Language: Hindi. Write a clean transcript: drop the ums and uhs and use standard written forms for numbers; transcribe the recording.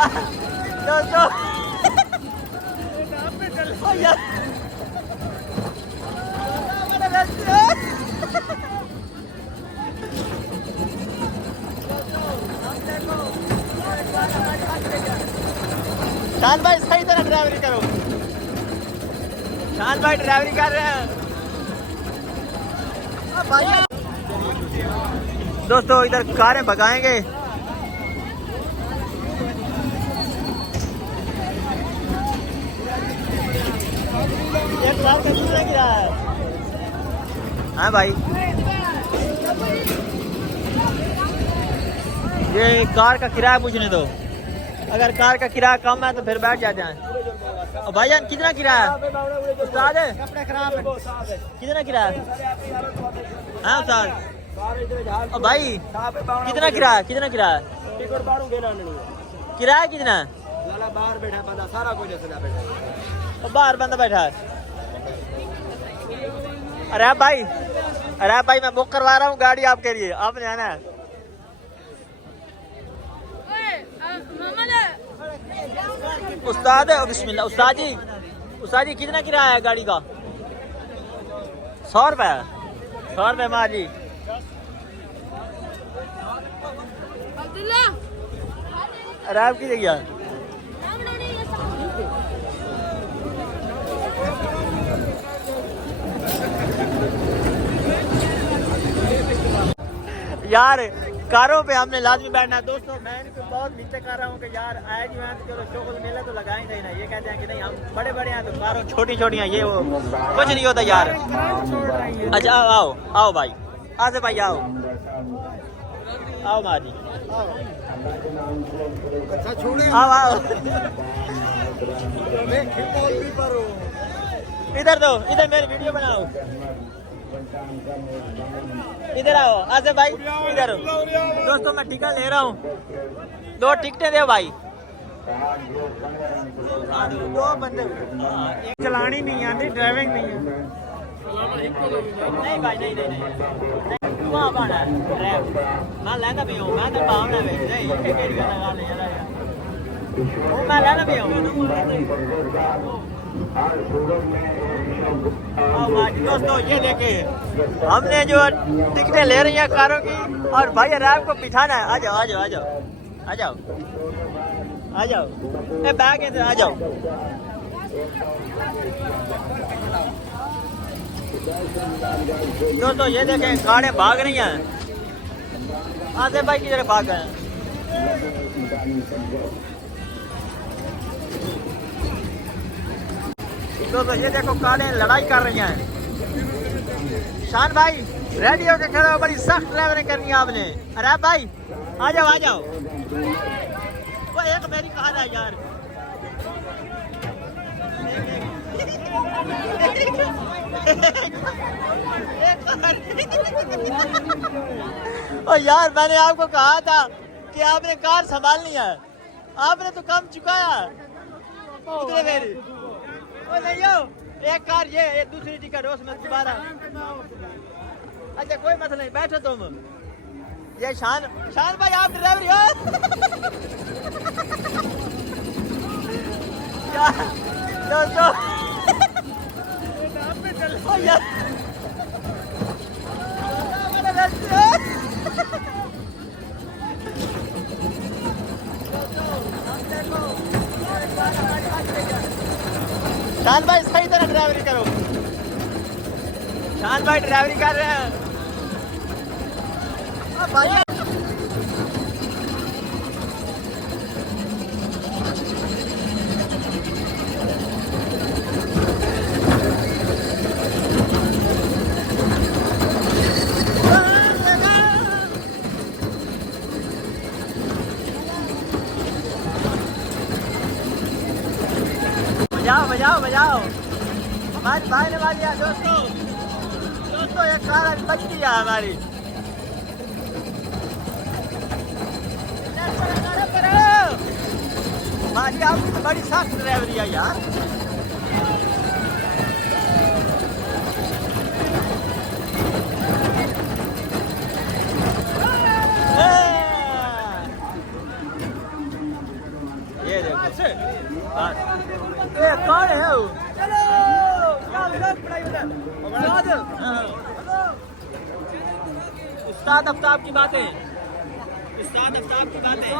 दोस्तों शान भाई सही तरह ड्राइवरी करो। शान भाई ड्राइवरी कर रहे हैं। दोस्तों इधर कारें भगाएंगे। एक कार का कितना किराया है? हाँ भाई ये कार का किराया पूछने दो। अगर कार का किराया कम है तो फिर बैठ जाते हैं। और भाईजान कितना किराया है? उस्ताद है कितना किराया है? हाँ उस्ताद। और भाई कितना किराया कितना किराया किराया कितना है? बाहर बैठा बंदा सारा कुछ बैठा। बाहर बंदा बैठा है। अरे भाई मैं बुक करवा रहा हूँ गाड़ी आपके लिए, आपने आना है। उस्ताद बिस्मिल्लाह। उस्ताद जी कितना किराया है गाड़ी का? 100 रुपये। 100 रुपये माँ जी। अरे आप की जगह यार कारों पे हमने लाजमी बैठना है। दोस्तों मैं इनको बहुत नीचे कर रहा हूँ कि यार आए जी मैं तो चलो शोक मेला तो लगाएंगे ही ना। ये कहते हैं कि नहीं हम बड़े बड़े हैं तो कारों छोटी छोटी हैं ये वो कुछ नहीं होता यार। अच्छा आओ भाई आजे भाई आओ माँ जी आओ इधर दो, इधर मेरी वीडियो बनाओ। इधर आओ आजे भाई इधर। दोस्तों मैं टिकट ले रहा हूँ, 2 टिकटें दो भाई। 2 बंदे चलानी नहीं आती, ड्राइविंग नहीं है। नहीं भाई नहीं वहाँ पाना है मैं लेना भी हूँ। मैं तो पाऊँ ना मैं लेना भी हूँ। दोस्तों ये देखे हमने जो टिकटें ले रही हैं कारों की और भाई रैप को बिठाना है। आ जाओ ए बैग इधर आ जाओ। दोस्तों ये देखें गाड़ियाँ भाग रही हैं। आते भाई किधर भाग गए? दोस्तों ये देखो कारें लड़ाई कर रही हैं। शान भाई रेडी होके खड़े हो, बड़ी सख्त ड्राइवरिंग करनी है आपने। अरे भाई आ जाओ। वो एक मेरी कार है यार। ओ यार मैंने आपको कहा था कि आपने कार संभालनी है, आपने तो काम चुकाया। कितने मेरी नहीं हो एक कार ये दूसरी टिकट उसमें दोबारा। अच्छा कोई मसला नहीं बैठो तुम। ये शान भाई आप ड्राइवर हो? दोस्तों शान भाई सही तरह ड्राइवरी करो। शान भाई ड्राइवरी कर रहे हैं। भाई बजाओ हमारी भाई ने वाली है। दोस्तों ये कार बच गई है हमारी। भाजी आपकी तो बड़ी सख्त ड्राइवरी है यार। से कौन है वो? उस्ताद आफ्ताब की बातें, उस्ताद आफ्ताब की बातें।